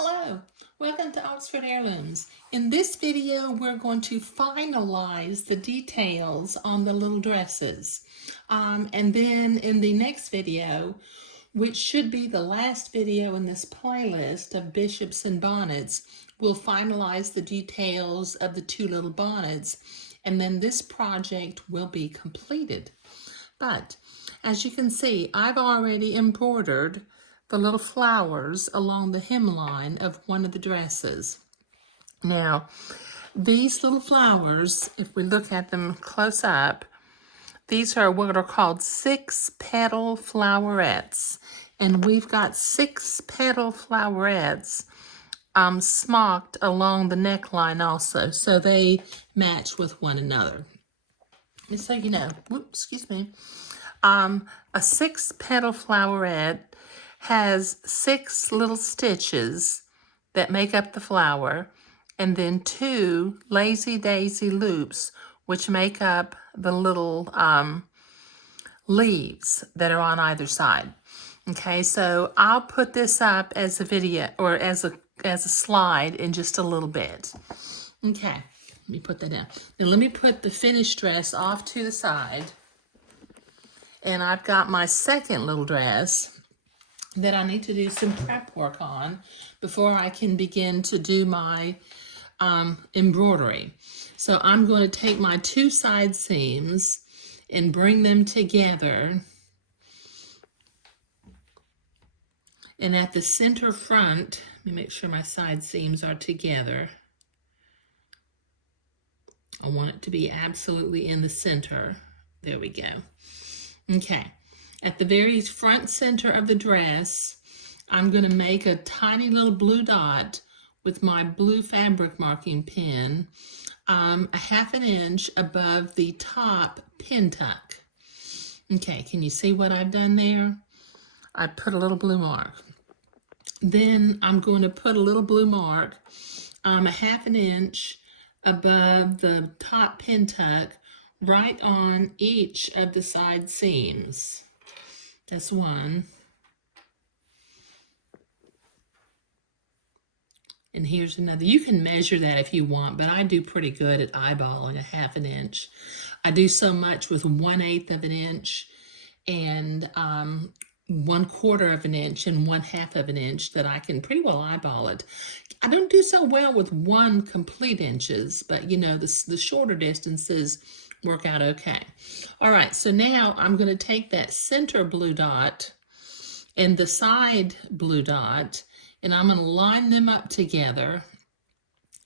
Hello, welcome to Oxford Heirlooms. In this video, we're going to finalize the details on the little dresses. And then in the next video, which should be the last video in this playlist of bishops and bonnets, we'll finalize the details of the two little bonnets, and then this project will be completed. But as you can see, I've already embroidered the little flowers along the hemline of one of the dresses. Now, these little flowers, if we look at them close up, these are what are called 6-petal flowerets. And we've got 6-petal flowerets smocked along the neckline also, so they match with one another. Just so you know, whoops, excuse me, a 6-petal floweret has 6 little stitches that make up the flower, and then 2 lazy daisy loops which make up the little leaves that are on either side. Okay, so I'll put this up as a video or as a slide in just a little bit. Okay, let me put that down. Now let me put the finished dress off to the side. And I've got my second little dress that I need to do some prep work on before I can begin to do my embroidery. So I'm going to take my 2 side seams and bring them together. And at the center front, let me make sure my side seams are together. I want it to be absolutely in the center. There we go. Okay, at the very front center of the dress, I'm going to make a tiny little blue dot with my blue fabric marking pen, a 1/2 inch above the top pin tuck. Okay, can you see what I've done there? I put a little blue mark. Then I'm going to put a little blue mark, a 1/2 inch above the top pin tuck, right on each of the side seams. That's one. And here's another. You can measure that if you want, but I do pretty good at eyeballing a 1/2 inch. I do so much with 1/8 of an inch and 1/4 of an inch and 1/2 of an inch that I can pretty well eyeball it. I don't do so well with 1 complete inches, but you know, the shorter distances work out okay. All right, so now I'm going to take that center blue dot and the side blue dot, and I'm going to line them up together,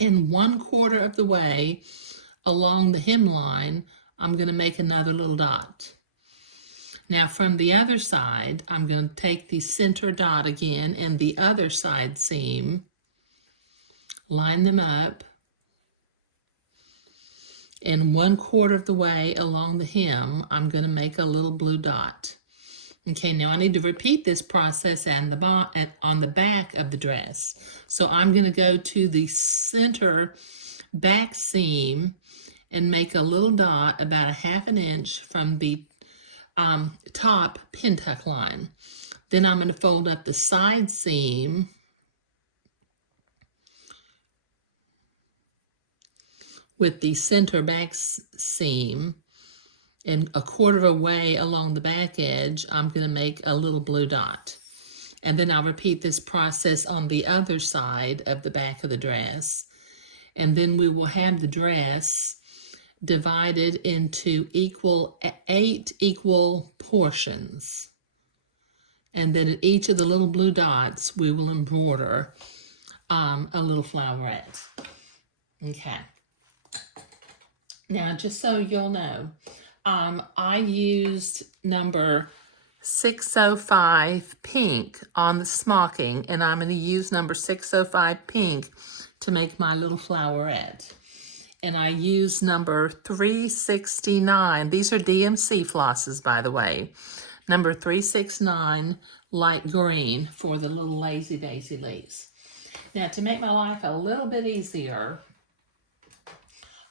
and 1/4 of the way along the hemline, I'm going to make another little dot. Now from the other side, I'm going to take the center dot again and the other side seam, line them up, and 1/4 of the way along the hem, I'm going to make a little blue dot. Okay, now I need to repeat this process on the back of the dress. So I'm going to go to the center back seam and make a little dot about a 1/2 inch from the top pin tuck line. Then I'm going to fold up the side seam with the center back seam, and 1/4 of a way along the back edge, I'm going to make a little blue dot. And then I'll repeat this process on the other side of the back of the dress. And then we will have the dress divided into 8 equal portions. And then at each of the little blue dots, we will embroider a little floweret. Okay. Now, just so you'll know, I used number 605 pink on the smocking, and I'm going to use number 605 pink to make my little floweret. And I use number 369. These are DMC flosses, by the way. Number 369 light green for the little lazy daisy leaves. Now, to make my life a little bit easier,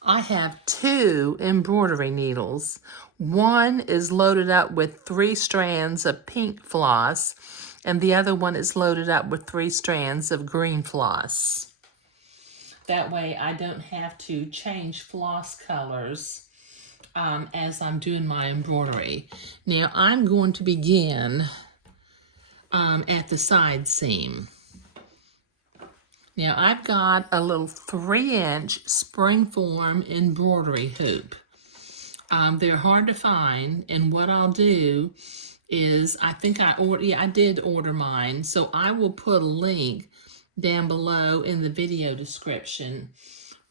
I have 2 embroidery needles. One is loaded up with 3 strands of pink floss, and the other one is loaded up with 3 strands of green floss. That way I don't have to change floss colors as I'm doing my embroidery. Now I'm going to begin at the side seam. Now I've got a little 3-inch springform embroidery hoop. They're hard to find, and what I'll do is, I think I did order mine, so I will put a link down below in the video description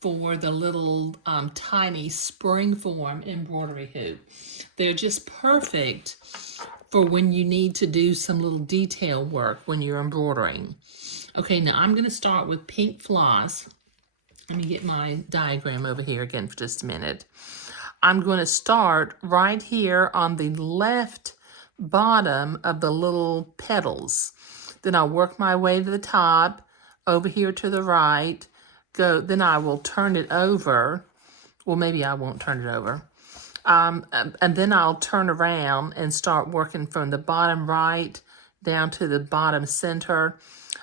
for the little tiny springform embroidery hoop. They're just perfect for when you need to do some little detail work when you're embroidering. Okay, now I'm going to start with pink floss. Let me get my diagram over here again for just a minute. I'm going to start right here on the left bottom of the little petals. Then I'll work my way to the top, over here to the right, then I will turn it over. Well, maybe I won't turn it over. And then I'll turn around and start working from the bottom right down to the bottom center,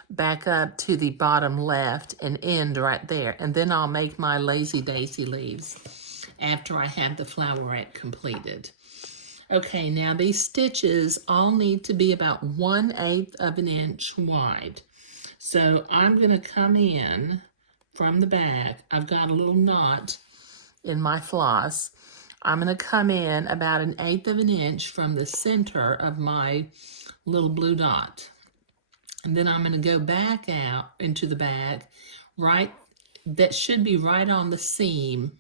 back up to the bottom left and end right there. And then I'll make my lazy daisy leaves after I have the flowerette completed. Okay, now these stitches all need to be about 1/8 of an inch wide. So I'm going to come in from the back. I've got a little knot in my floss. I'm going to come in about 1/8 of an inch from the center of my little blue dot. And then I'm going to go back out into the back, that should be right on the seam,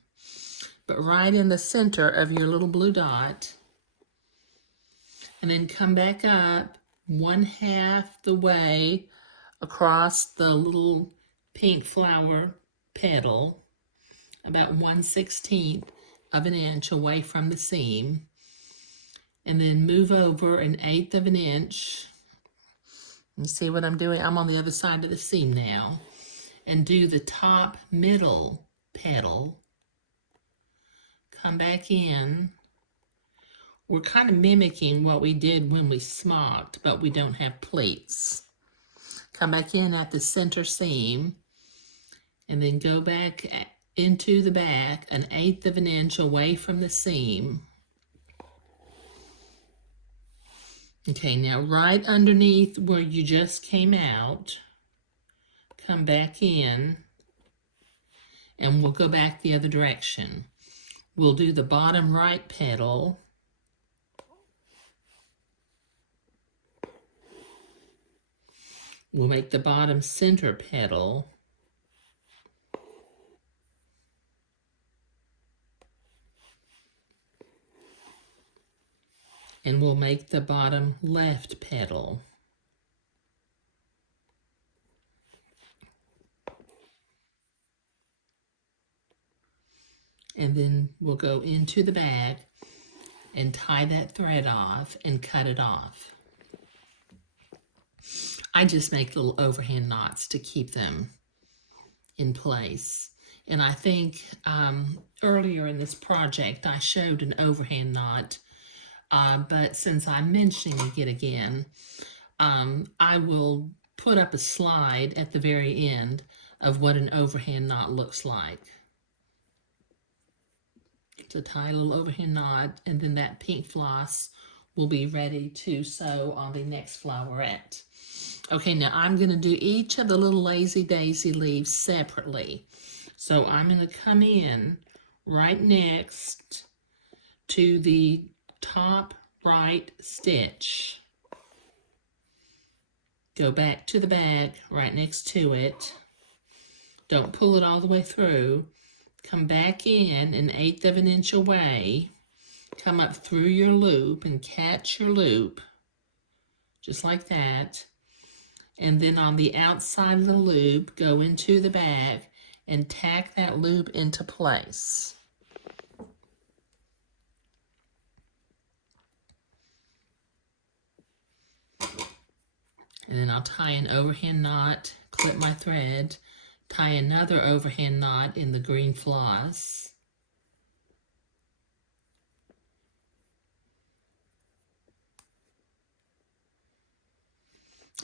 but right in the center of your little blue dot. And then come back up 1/2 the way across the little pink flower petal, about 1/16 of an inch away from the seam, and then move over 1/8 of an inch. You see what I'm doing? I'm on the other side of the seam now, and do the top middle petal. Come back in. We're kind of mimicking what we did when we smocked, but we don't have pleats. Come back in at the center seam, and then go back into the back 1/8 of an inch away from the seam. Okay, now right underneath where you just came out, come back in, and we'll go back the other direction. We'll do the bottom right petal, we'll make the bottom center petal, and we'll make the bottom left petal. And then we'll go into the bag and tie that thread off and cut it off. I just make little overhand knots to keep them in place. And I think earlier in this project I showed an overhand knot, but since I'm mentioning it again, I will put up a slide at the very end of what an overhand knot looks like. So tie a little overhand knot, and then that pink floss will be ready to sew on the next flowerette. Okay, now I'm going to do each of the little lazy daisy leaves separately. So I'm going to come in right next to the top right stitch. Go back to the bag right next to it. Don't pull it all the way through. Come back in 1/8 of an inch away. Come up through your loop and catch your loop, just like that. And then on the outside of the loop, go into the bag and tack that loop into place. And then I'll tie an overhand knot, clip my thread, tie another overhand knot in the green floss.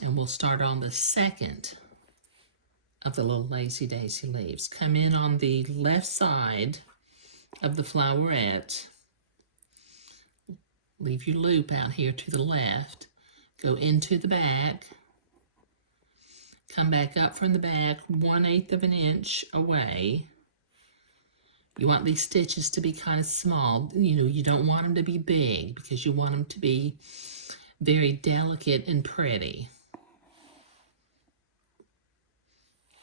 And we'll start on the second of the little lazy daisy leaves. Come in on the left side of the flowerette. Leave your loop out here to the left. Go into the back. Come back up from the back 1/8 of an inch away. You want these stitches to be kind of small. You know, you don't want them to be big because you want them to be very delicate and pretty.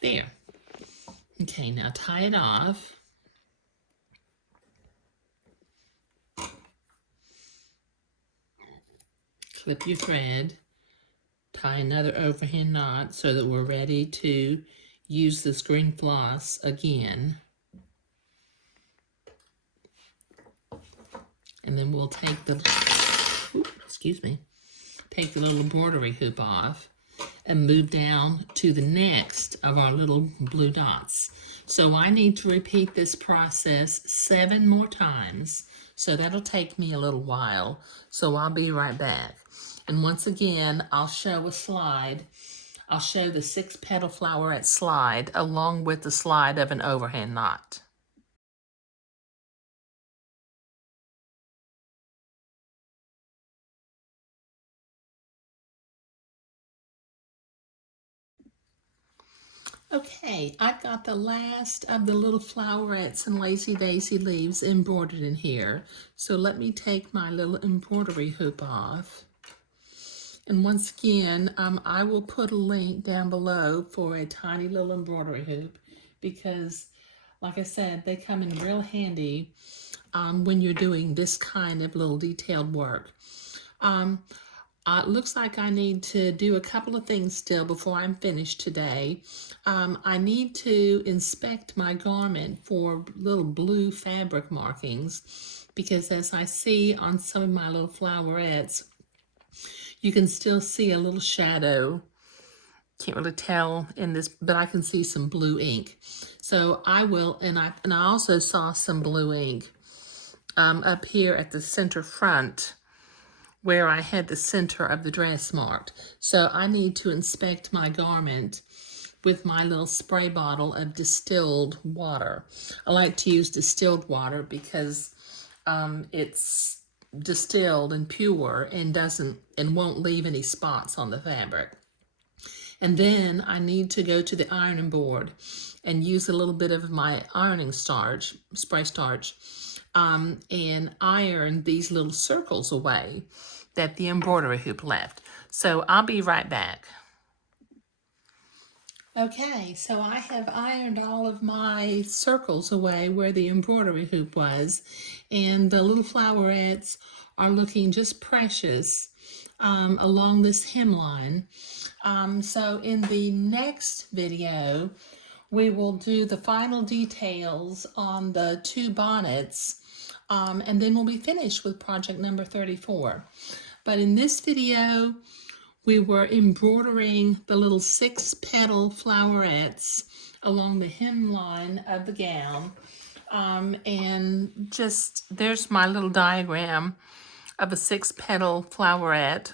There. Okay, now tie it off. Clip your thread. Tie another overhand knot so that we're ready to use this green floss again. And then we'll take the, take the little embroidery hoop off and move down to the next of our little blue dots. So I need to repeat this process 7 more times. So that'll take me a little while. So I'll be right back. And once again, I'll show a slide. I'll show the 6-petal flowerette slide along with the slide of an overhand knot. Okay, I've got the last of the little flowerettes and lazy daisy leaves embroidered in here. So let me take my little embroidery hoop off. And once again, I will put a link down below for a tiny little embroidery hoop because, like I said, they come in real handy when you're doing this kind of little detailed work. It looks like I need to do a couple of things still before I'm finished today. I need to inspect my garment for little blue fabric markings because as I see on some of my little flowerettes, you can still see a little shadow. Can't really tell in this, but I can see some blue ink. So I will, and I also saw some blue ink up here at the center front where I had the center of the dress marked. So I need to inspect my garment with my little spray bottle of distilled water. I like to use distilled water because it's distilled and pure and won't leave any spots on the fabric. And then I need to go to the ironing board and use a little bit of my ironing starch, spray starch, and iron these little circles away that the embroidery hoop left. So I'll be right back. Okay, so I have ironed all of my circles away where the embroidery hoop was, and the little flowerettes are looking just precious along this hemline. So in the next video, we will do the final details on the 2 bonnets, and then we'll be finished with project number 34. But in this video, we were embroidering the little 6-petal flowerettes along the hemline of the gown. And just, there's my little diagram of a 6-petal flowerette.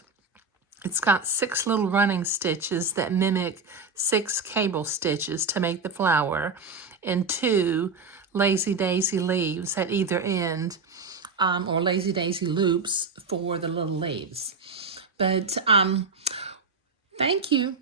It's got 6 little running stitches that mimic 6 cable stitches to make the flower, and 2 lazy daisy leaves at either end, or lazy daisy loops for the little leaves. But thank you